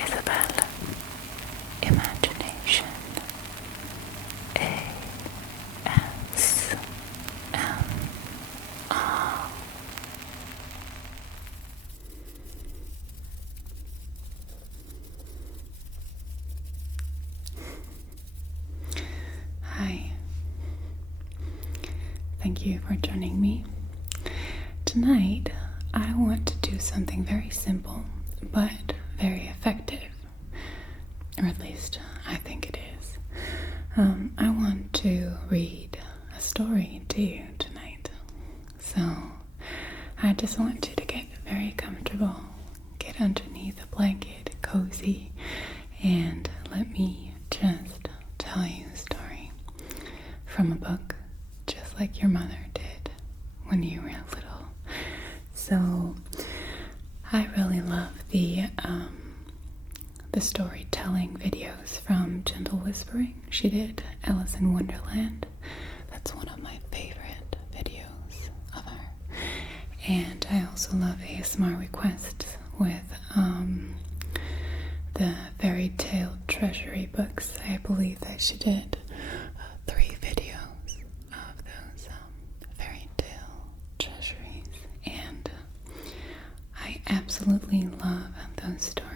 Isabel, imagination, ASMR. Hi, thank you for joining me. Tonight, I want to do something very simple, but very effective, or at least I think it is. I want to read a story to you tonight, so I just want you to get very comfortable, get underneath a blanket, cozy, and let me just tell you a story from a book, just like your mother did when you were little. So I really love the storytelling videos from Gentle Whispering. She did Alice in Wonderland. That's one of my favorite videos of her. And I also love ASMR requests with the Fairy Tale Treasury books. I believe that she did 3 videos of those fairy tale treasuries, and I absolutely love those stories.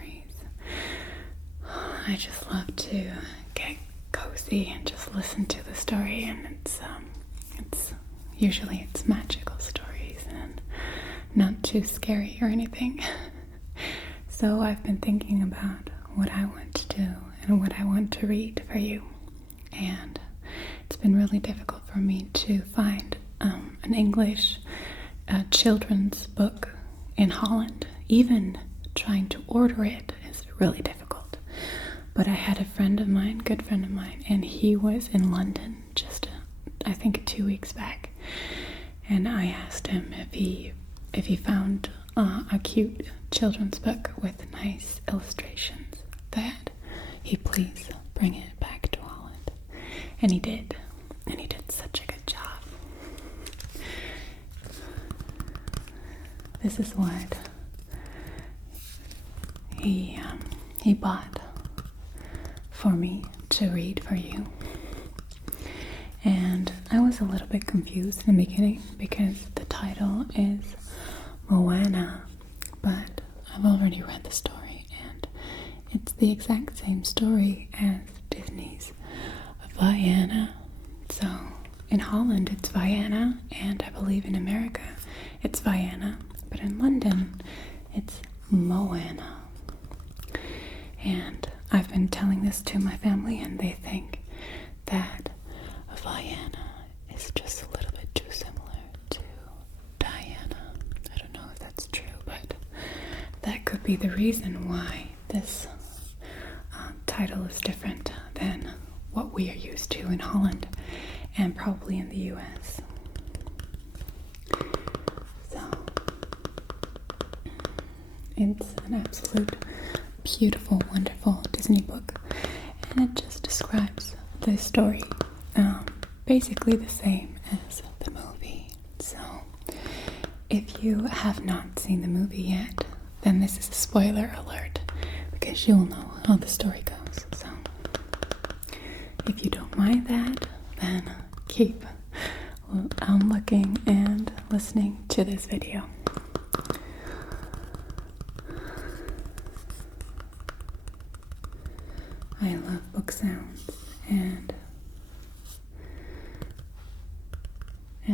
I just love to get cozy and just listen to the story, and it's usually magical stories and not too scary or anything. So I've been thinking about what I want to do and what I want to read for you, and it's been really difficult for me to find an English children's book in Holland. Even trying to order it is really difficult. But I had a good friend of mine, and he was in London just, I think, 2 weeks back. And I asked him if he found a cute children's book with nice illustrations, that he please bring it back to Holland. And he did. And he did such a good job. This is what he bought for me to read for you. And I was a little bit confused in the beginning because the title is Moana, but I've already read the story, and it's the exact same story as Disney's Vaiana. So in Holland it's Vaiana, and I believe in America it's Vaiana, but in London it's Moana. And I've been telling this to my family, and they think that Vaiana is just a little bit too similar to Diana. I don't know if that's true, but that could be the reason why this title is different than what we are used to in Holland and probably in the US. So it's an absolute beautiful, wonderful Disney book, and it just describes the story basically the same as the movie. So if you have not seen the movie yet, then this is a spoiler alert, because you'll know how the story goes. So if you don't mind that, then keep looking and listening to this video. I love book sounds, and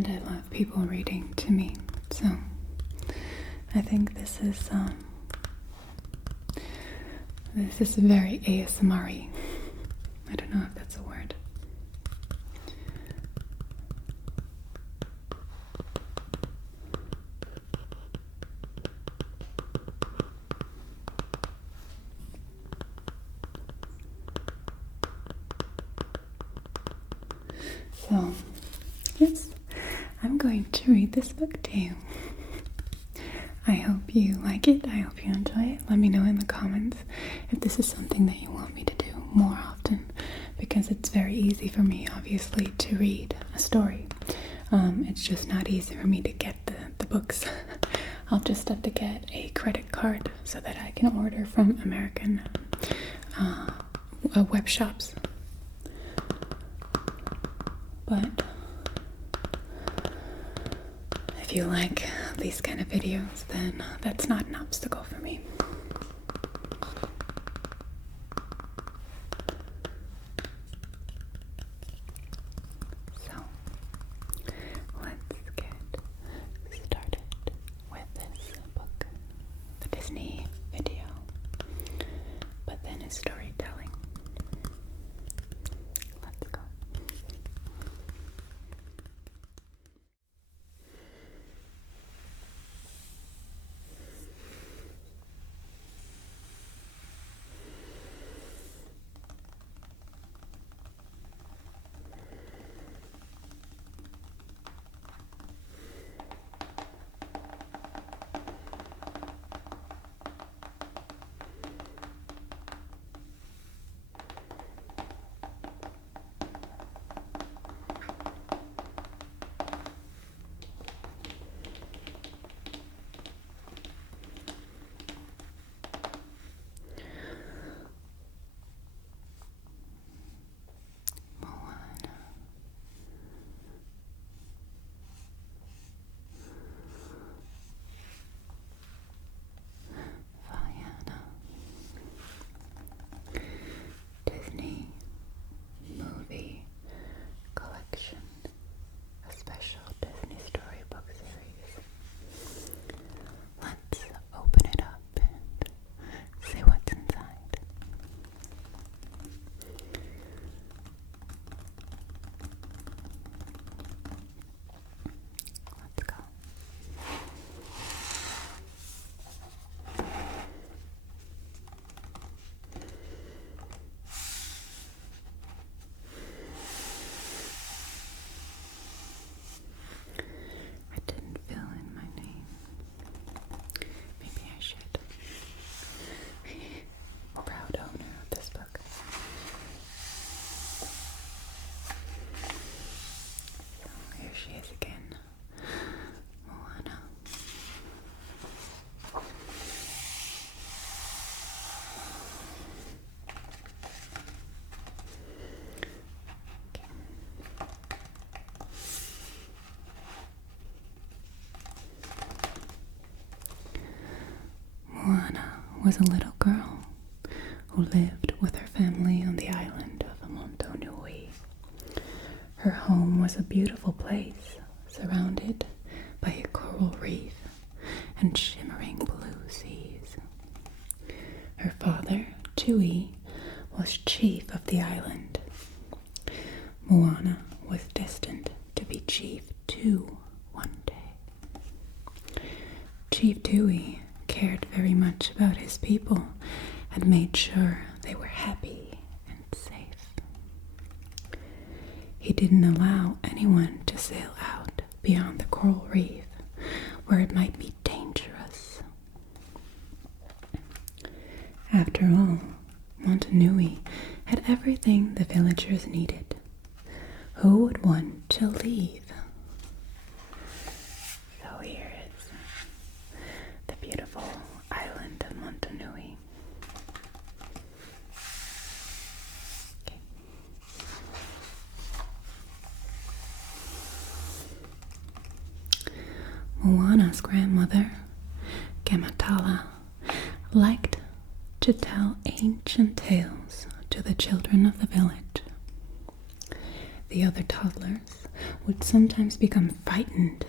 I love people reading to me, so I think this is very ASMR-y. I don't know if that's a word. So, yes, I'm going to read this book to you. I hope you like it. I hope you enjoy it. Let me know in the comments if this is something that you want me to do more often, because it's very easy for me, obviously, to read a story. It's just not easy for me to get the books. I'll just have to get a credit card so that I can order from American web shops. But if you like these kind of videos, then that's not an obstacle for me. So, let's get started with this book, the Disney video, but then it's storytelling. Let's go. Vaiana. Disney movie collection, a special Disney storybook series. Let's open it up and see what's inside. Let's go. I didn't fill in my name. Maybe I should. Proud owner of this book. So here she is again. Moana. Moana was a little girl who lived with her family on the island of Nui. Her home was a beautiful place, surrounded by a coral reef and shimmering blue seas. Her father, Tui, was chief of the island. Moana was destined to be chief too one day. Chief Tui cared very much about his people and made sure they were happy and safe. He didn't allow anyone to sail out beyond the coral reef where it might be dangerous. After all, Montanui had everything the villagers needed. Who would want to leave? So here is the beautiful island of Montanui. Okay. Moana's grandmother, Gamatala, liked to tell ancient tales to the children of the village. The other toddlers would sometimes become frightened,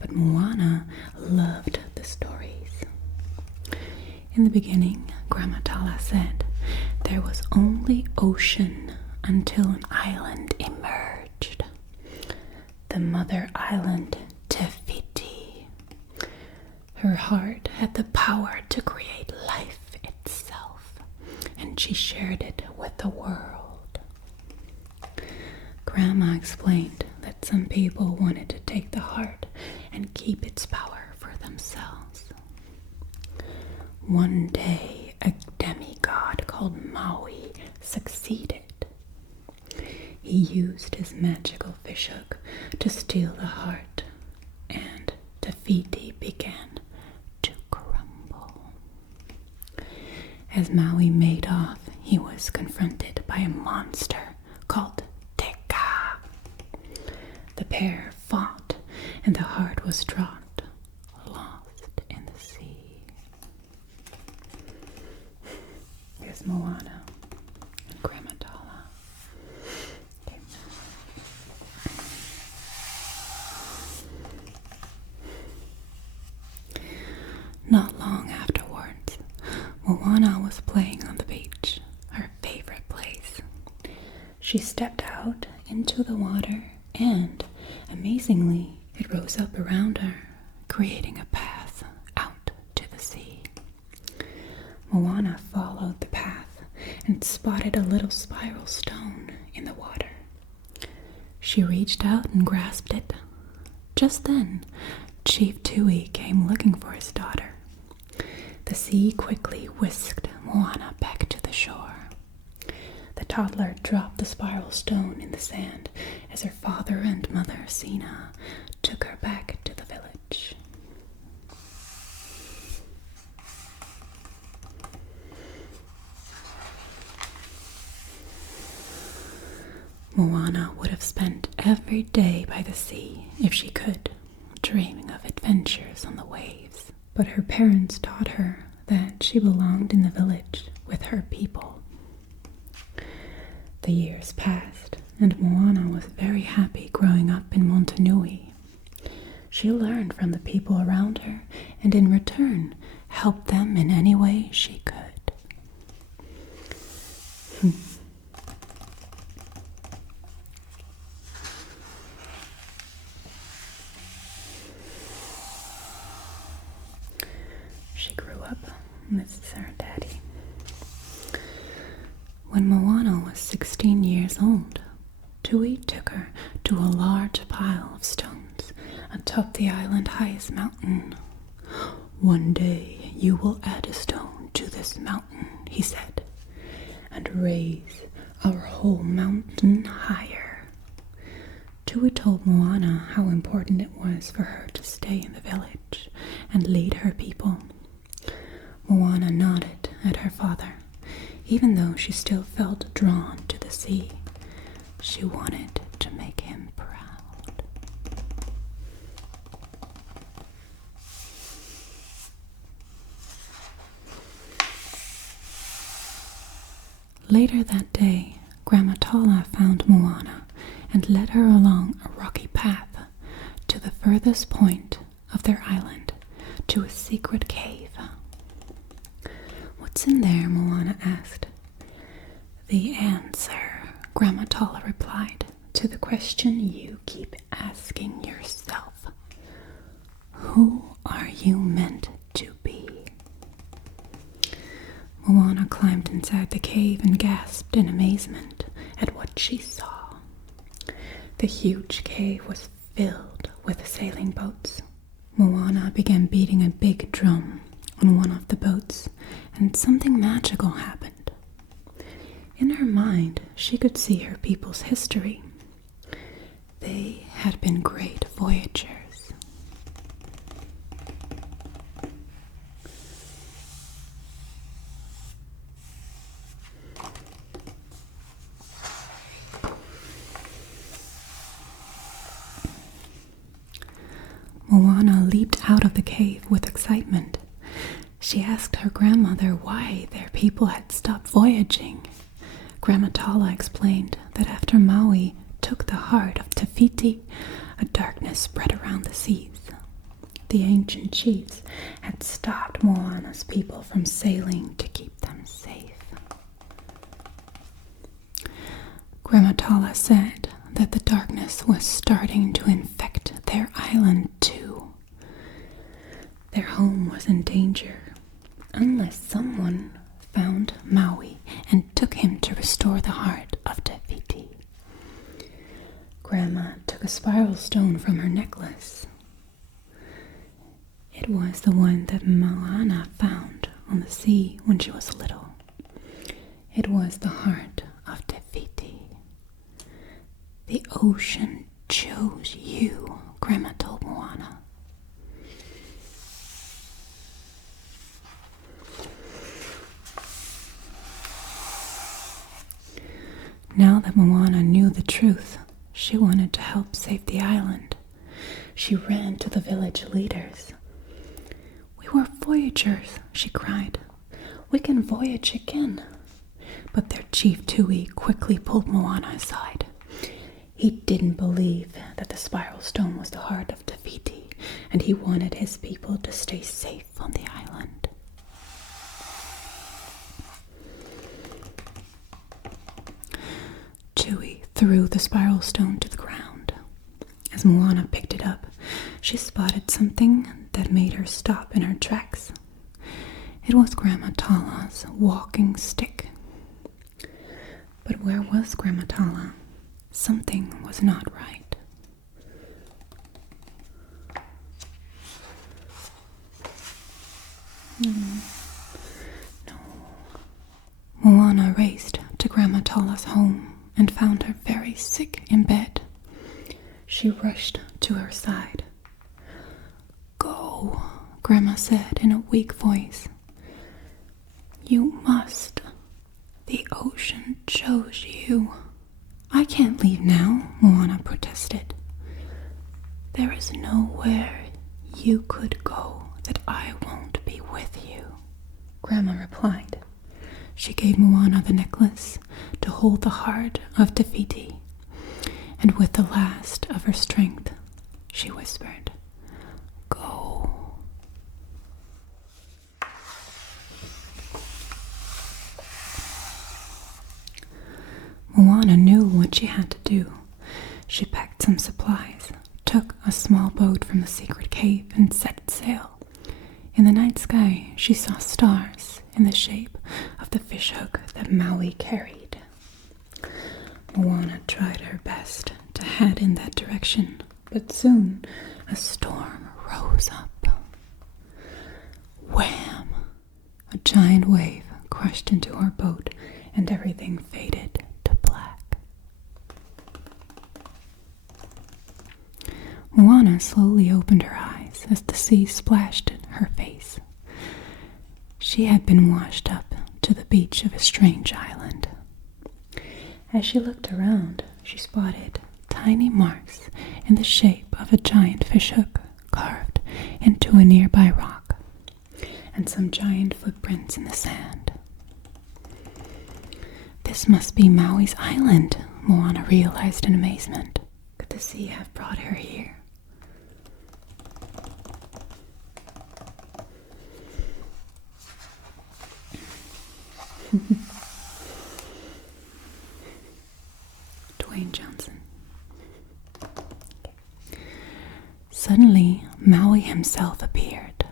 but Moana loved the stories. In the beginning, Gamatala said, there was only ocean until an island emerged. The mother island, Te Fiti. Her heart had the power to create life itself, and she shared it with the world. Grandma explained that some people wanted to take the heart and keep its power for themselves. One day, a demigod called Maui succeeded. He used his magical fishhook to steal the heart, and Te Fiti began As Maui made off, he was confronted by a monster called Teka. The pair fought, and the heart was dropped, lost in the sea. There's Moana and Grandma Tala. Okay. Not long afterwards, Moana was playing on the beach, her favorite place. She stepped out into the water and, amazingly, it rose up around her, creating a path out to the sea. Moana followed the path and spotted a little spiral stone in the water. She reached out and grasped it. Just then, Chief Tui came looking for his daughter. The sea quickly whisked Moana back to the shore. The toddler dropped the spiral stone in the sand as her father and mother, Sina, took her back to the village. Moana would have spent every day by the sea if she could, dreaming of adventures on the waves. But her parents taught her that she belonged in the village with her people. The years passed, and Moana was very happy growing up in Motunui. She learned from the people around her, and in return, helped them in any way she could. She grew up. This is her daddy. When Moana was 16 years old, Tui took her to a large pile of stones atop the island's highest mountain. "One day you will add a stone to this mountain," he said, "and raise our whole mountain higher." Tui told Moana how important it was for her to stay in the village and lead her people. Moana nodded at her father. Even though she still felt drawn to the sea, she wanted to make him proud. Later that day, Grandma Tala found Moana and led her along a rocky path to the furthest point of their island, to a secret cave. "What's in there?" Moana asked. "The answer," Grandma Tala replied, "to the question you keep asking yourself. Who are you meant to be?" Moana climbed inside the cave and gasped in amazement at what she saw. The huge cave was filled with sailing boats. Moana began beating a big drum on one of the boats, and something magical happened. In her mind, she could see her people's history. They had been great voyagers. Moana leaped out of the cave with excitement. She asked her grandmother why their people had stopped voyaging. Grandma Tala explained that after Maui took the heart of Te Fiti, a darkness spread around the seas. The ancient chiefs had stopped Moana's people from sailing to keep them safe. Grandma Tala said that the darkness was starting to infect their island too. Their home was in danger unless someone found Maui and took him to restore the heart of Te Fiti. Grandma took a spiral stone from her necklace. It was the one that Moana found on the sea when she was little. It was the heart of Te Fiti. "The ocean chose you," Grandma told Moana. Now that Moana knew the truth, she wanted to help save the island. She ran to the village leaders. "We were voyagers," she cried. "We can voyage again." But their chief Tui quickly pulled Moana aside. He didn't believe that the spiral stone was the heart of Te Fiti, and he wanted his people to stay safe on the island. Tui threw the spiral stone to the ground. As Moana picked it up, she spotted something that made her stop in her tracks. It was Grandma Tala's walking stick. But where was Grandma Tala? Something was not right. No. Moana raced to Grandma Tala's home and found her very sick in bed. She rushed to her side. "Go," Grandma said in a weak voice. "You must. The ocean chose you." "I can't leave now," Moana protested. "There is nowhere you could go that I won't be with you," Grandma replied. She gave Moana the necklace to hold the heart of Te Fiti, and with the last of her strength, she whispered, "Go." Moana knew what she had to do. She packed some supplies, took a small boat from the secret cave, and set sail. In the night sky, she saw stars in the shape of the fishhook that Maui carried. Moana tried her best to head in that direction, but soon a storm rose up. Wham! A giant wave crashed into her boat, and everything faded to black. Moana slowly opened her eyes as the sea splashed in her face. She had been washed up to the beach of a strange island. As she looked around, she spotted tiny marks in the shape of a giant fishhook carved into a nearby rock, and some giant footprints in the sand. "This must be Maui's island," Moana realized in amazement. Could the sea have brought her here? Dwayne Johnson. Suddenly, Maui himself appeared.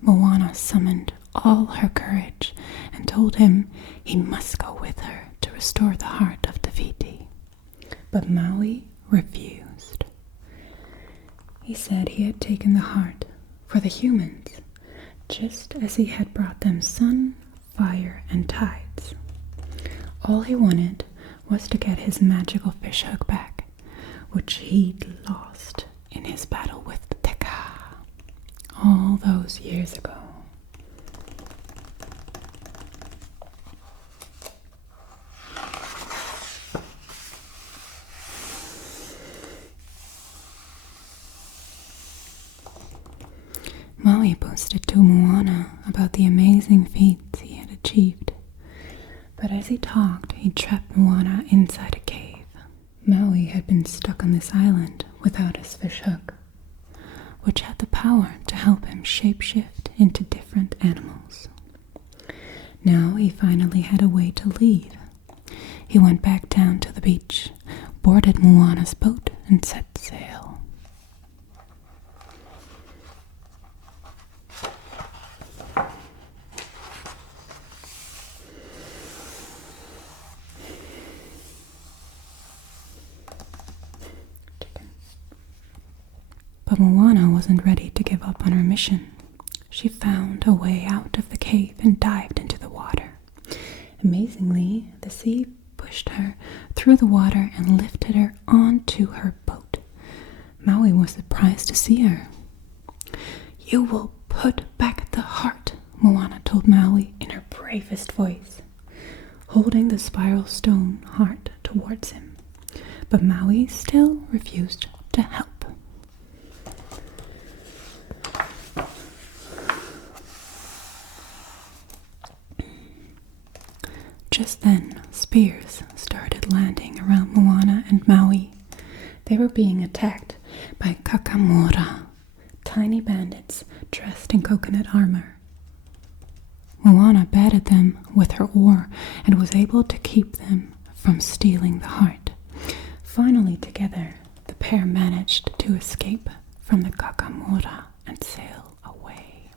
Moana summoned all her courage and told him he must go with her to restore the heart of Te Fiti. But Maui refused. He said he had taken the heart for the humans, just as he had brought them sun, fire, and tides. All he wanted was to get his magical fishhook back, which he'd lost in his battle with Teka all those years ago. Maui boasted to Moana about the amazing feats he had achieved. But as he talked, he trapped Moana inside a cave. Maui had been stuck on this island without his fishhook, which had the power to help him shapeshift into different animals. Now he finally had a way to leave. He went back down to the beach, boarded Moana's boat, and set sail. But Moana wasn't ready to give up on her mission. She found a way out of the cave and dived into the water. Amazingly, the sea pushed her through the water and lifted her onto her boat. Maui was surprised to see her. "You will put back the heart," Moana told Maui in her bravest voice. holding the spiral stone heart towards him, but Maui still refused to help. Just then, spears started landing around Moana and Maui. They were being attacked by kakamora, tiny bandits dressed in coconut armor. Moana batted them with her oar and was able to keep them from stealing the heart. Finally, together, the pair managed to escape from the kakamora and sail away.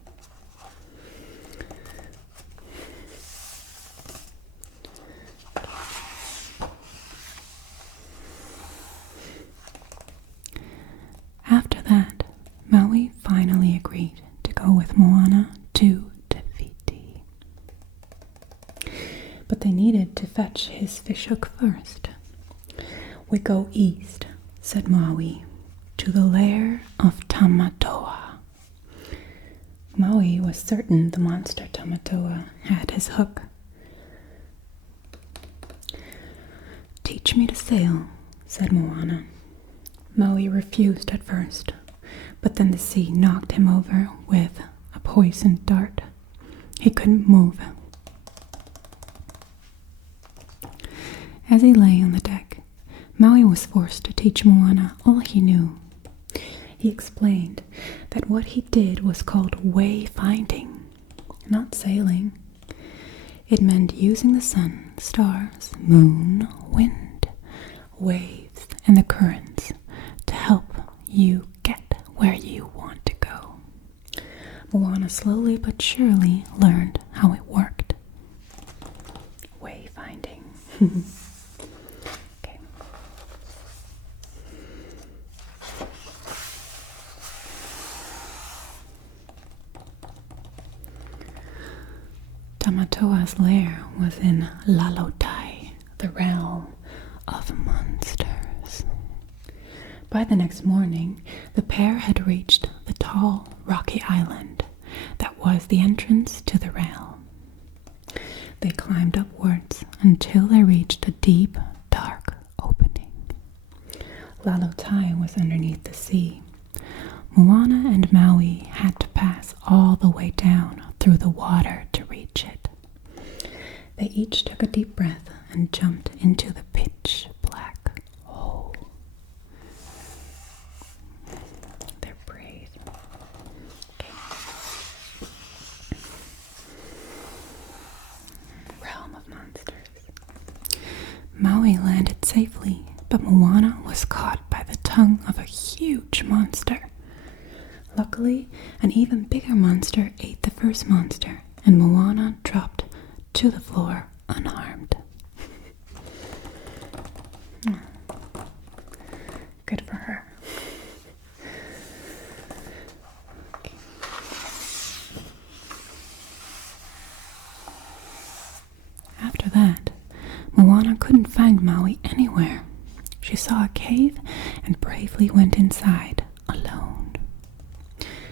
After that, Maui finally agreed to go with Moana to Te. But they needed to fetch his fishhook first. "We go east," said Maui, "to the lair of Tamatoa." Maui was certain the monster Tamatoa had his hook. "Teach me to sail," said Moana. Maui refused at first, but then the sea knocked him over with a poisoned dart. He couldn't move. As he lay on the deck, Maui was forced to teach Moana all he knew. He explained that what he did was called wayfinding, not sailing. It meant using the sun, stars, moon, wind, waves, and the currents to help you get where you want to go. Moana slowly but surely learned how it worked. Wayfinding. Okay. Tamatoa's lair was in Lalotai, the realm of monsters. By the next morning, the pair had reached the tall, rocky island that was the entrance to the realm. They climbed upwards until they reached a deep, dark opening. Lalotai was underneath the sea. Moana and Maui had to pass all the way down through the water to reach it. They each took a deep breath and jumped into the pitch black hole. They're brave. Okay. Realm of monsters. Maui landed safely, but Moana was caught by the tongue of a huge monster. Luckily, an even bigger monster ate the first monster, and Moana dropped to the floor unharmed. Good for her. Okay. After that, Moana couldn't find Maui anywhere. She saw a cave and bravely went inside alone.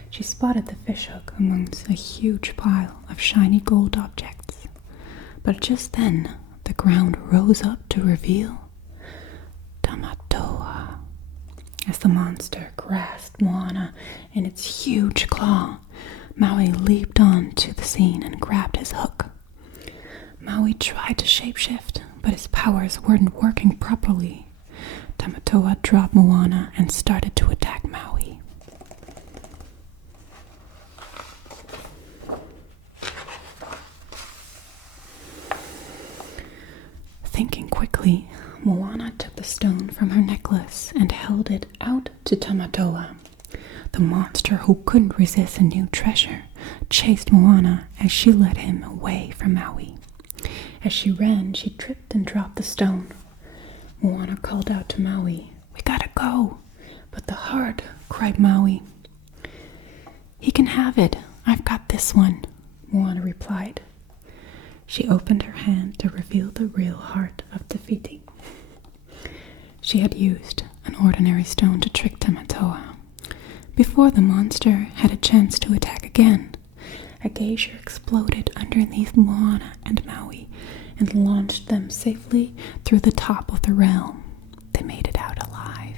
She spotted the fishhook amongst a huge pile of shiny gold objects. But just then, the ground rose up to reveal Tamatoa. As the monster grasped Moana in its huge claw, Maui leaped onto the scene and grabbed his hook. Maui tried to shapeshift, but his powers weren't working properly. Tamatoa dropped Moana and started to attack Maui. Thinking quickly, Moana took the stone from her necklace and held it out to Tamatoa. The monster, who couldn't resist a new treasure, chased Moana as she led him away from Maui. As she ran, she tripped and dropped the stone. Moana called out to Maui, "We gotta go." "But the heart," cried Maui. "He can have it. I've got this one," Moana replied. She opened her hand to reveal the real heart of Te. She had used an ordinary stone to trick Tamatoa. Before the monster had a chance to attack again, a geyser exploded underneath Moana and Maui, and launched them safely through the top of the realm. They made it out alive.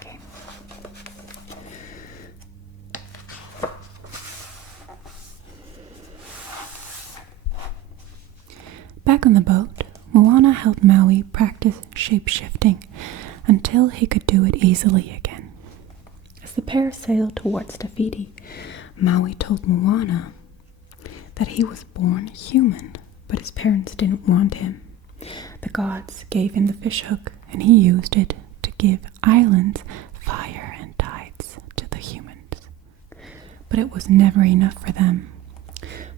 Okay. Back on the boat, Moana helped Maui practice shape-shifting until he could do it easily again. As the pair sailed towards Tahiti, Maui told Moana that he was born human, but his parents didn't want him. The gods gave him the fishhook, and he used it to give islands fire and tides to the humans. But it was never enough for them.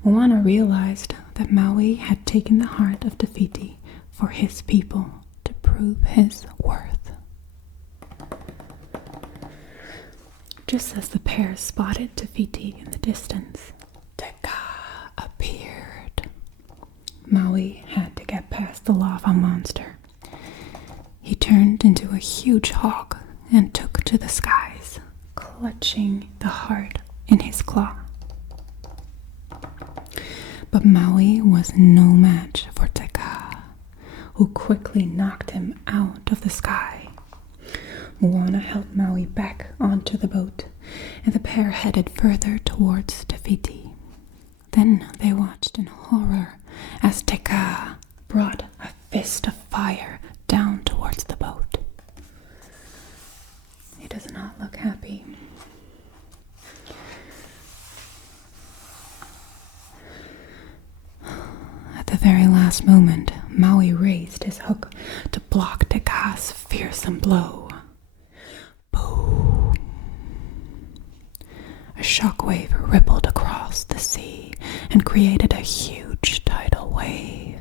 Moana realized that Maui had taken the heart of Tahiti for his people to prove his worth. Just as the pair spotted Tahiti in the distance, Teka appeared. Maui had to get past the lava monster. He turned into a huge hawk and took to the skies, clutching the heart in his claw. But Maui was no match for Teka, who quickly knocked him out of the sky. Moana helped Maui back onto the boat, and the pair headed further towards Tahiti. Then they watched in horror as Teka brought a fist of fire down towards the boat. He does not look happy. At the very last moment, Maui raised his hook to block Teka's fearsome blow. Boom! A shockwave rippled across the sea and created a huge tidal wave.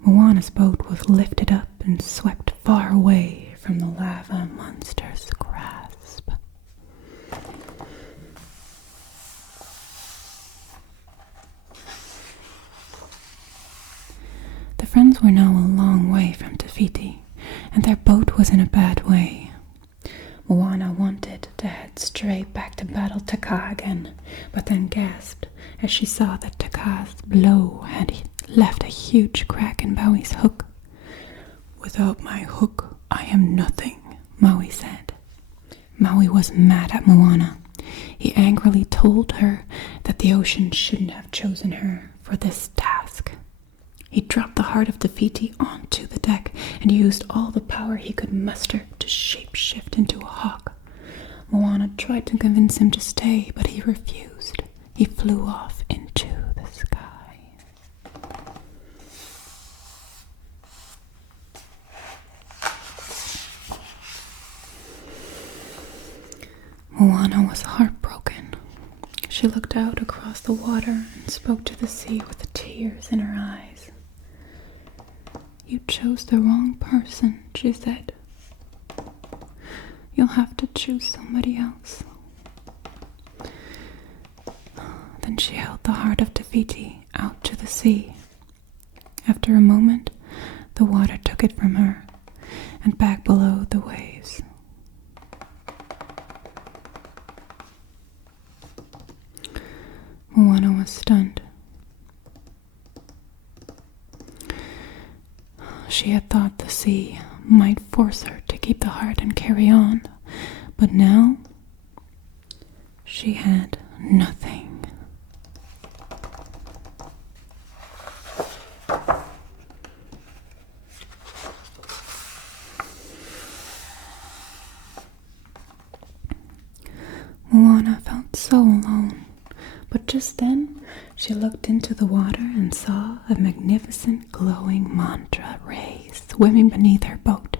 Moana's boat was lifted up and swept far away from the lava monster's grasp. The friends were now a long way from Tahiti, and their boat was in a bad way. Moana wanted to head straight back to battle Teka again, but then gasped as she saw that Teka's blow had left a huge crack in Maui's hook. "Without my hook, I am nothing," Maui said. Maui was mad at Moana. He angrily told her that the ocean shouldn't have chosen her for this task. He dropped the heart of Tahiti onto the deck and used all the power he could muster to shape-shift into a hawk. Moana tried to convince him to stay, but he refused. He flew off into the sky. Moana was heartbroken. She looked out across the water and spoke to the sea with tears in her eyes. "You chose the wrong person," she said. "You'll have to choose somebody else." Then she held the heart of Tahiti out to the sea. After a moment, the water took it from her, and back below the waves. Moana was stunned. She had thought the sea might force her to keep the heart and carry on, but now she had nothing. Moana felt so alone, but just then she looked into the water and saw a magnificent glowing mantra ray swimming beneath her boat.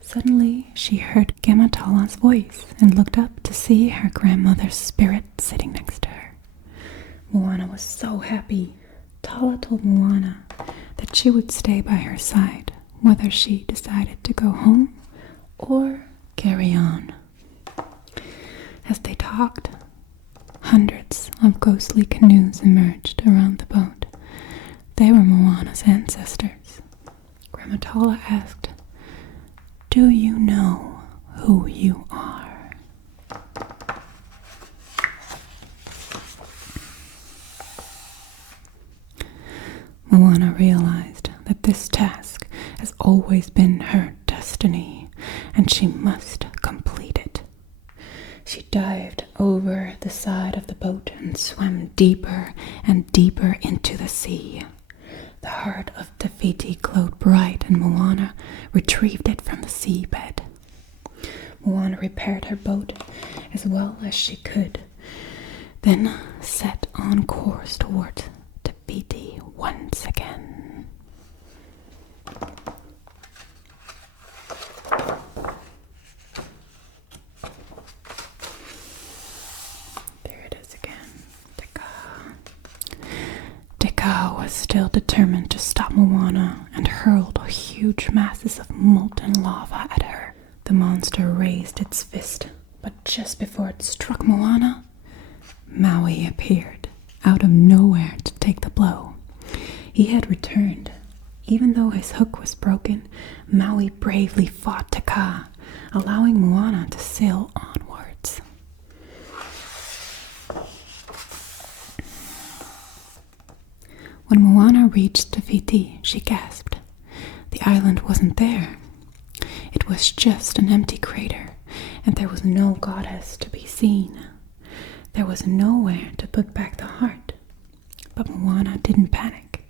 Suddenly she heard Gamatala's voice and looked up to see her grandmother's spirit sitting next to her. Moana was so happy. Tala told Moana that she would stay by her side, whether she decided to go home or carry on. As they talked, hundreds of ghostly canoes emerged around the boat. They were Moana's ancestors. Gamatala asked, "Do you know who you are?" Moana realized that this task has always been her destiny, and she must complete it. She dived over the side of the boat and swam deeper and deeper into the sea. The heart of Te Fiti glowed bright, and Moana retrieved it from the seabed. Moana repaired her boat as well as she could, then set on course towards Te Fiti once again. There it is again. Te was still determined to stop Moana and hurled huge masses of molten lava at her. The monster raised its fist, but just before it struck Moana, Maui appeared out of nowhere to take the blow. He had returned. Even though his hook was broken, Maui bravely fought Te Kā, allowing Moana to sail onwards. When Moana reached Te Fiti, she gasped. The island wasn't there. It was just an empty crater, and there was no goddess to be seen. There was nowhere to put back the heart. But Moana didn't panic.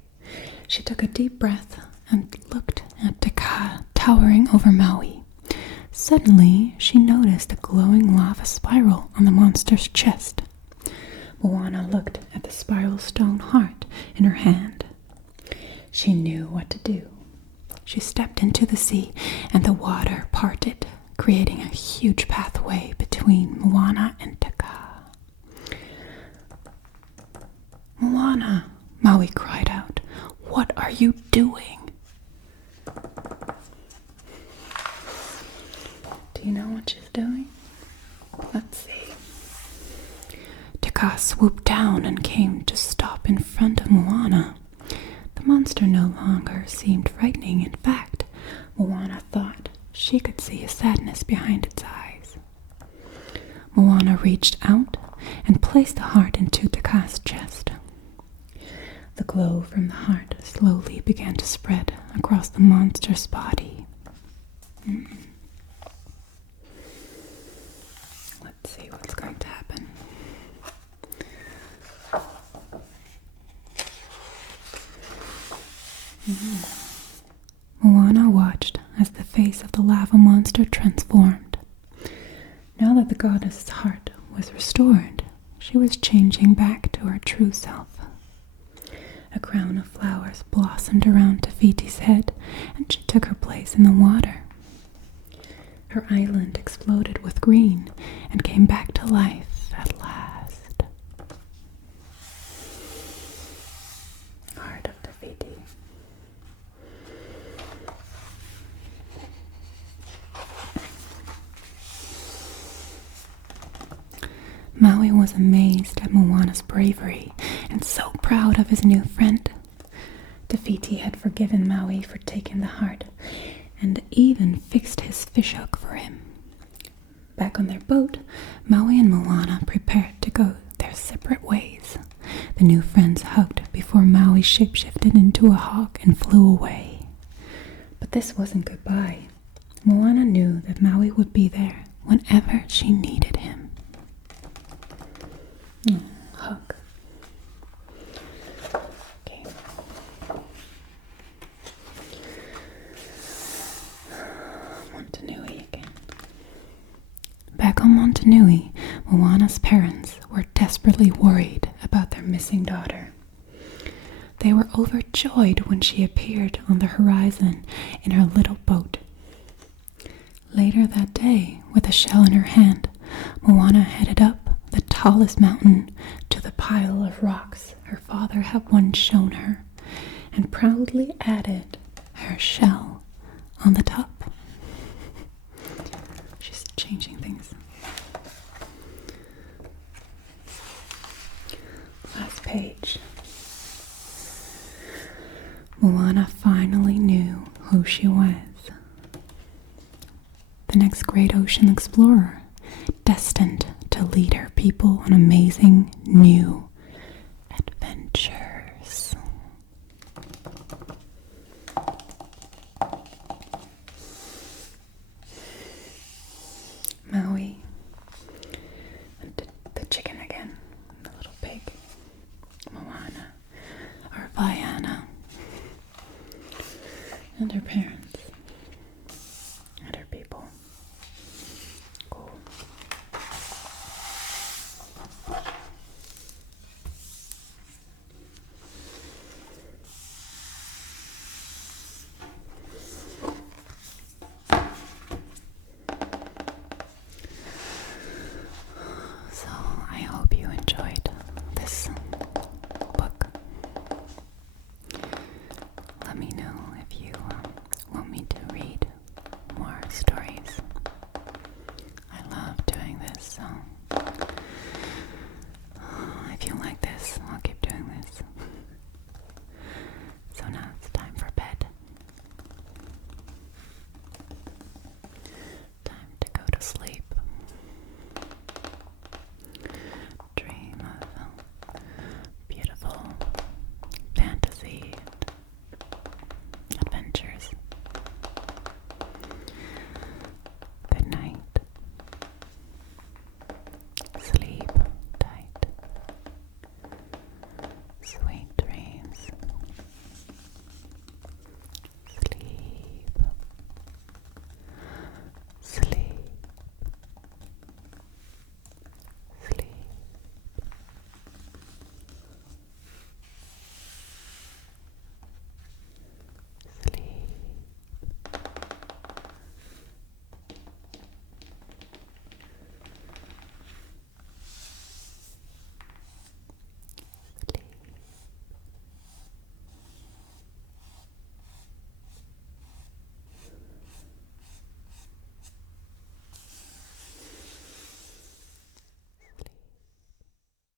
She took a deep breath and looked at Te Kā towering over Maui. Suddenly, she noticed a glowing lava spiral on the monster's chest. Moana looked at the spiral stone heart in her hand. She knew what to do. She stepped into the sea, and the water parted, creating a huge pathway between Moana and Te Kā. "Moana," Maui cried out, "what are you doing?" Do you know what she's doing? Let's see. Te Kā swooped down and came to stop in front of Moana. The monster no longer seemed frightening. In fact, Moana thought she could see a sadness behind its eyes. Moana reached out and placed the heart into Te Kā's chest. The glow from the heart slowly began to spread across the monster's body. Let's see what's going to happen. Moana watched as the face of the lava monster transformed. Now that the goddess's heart was restored, she was changing back to her true self. A crown of flowers blossomed around Te Fiti's head, and she took her place in the water. Her island exploded with green and came back to life at last. Heart of Te Fiti. Maui was amazed at Moana's bravery and so proud of his new friend. Te Fiti had forgiven Maui for taking the heart and even fixed his fishhook for him. Back on their boat, Maui and Moana prepared to go their separate ways. The new friends hugged before Maui shapeshifted into a hawk and flew away. But this wasn't goodbye. Moana knew that Maui would be there whenever she needed him. Hug. Okay. Montanui again. Back on Montanui, Moana's parents were desperately worried about their missing daughter. They were overjoyed when she appeared on the horizon in her little boat. Later that day, with a shell in her hand, Moana headed up the tallest mountain to the pile of rocks her father had once shown her, and proudly added her shell on the top. She's changing things. Last page. Moana finally knew who she was. The next great ocean explorer, destined to lead her people on amazing new adventures. So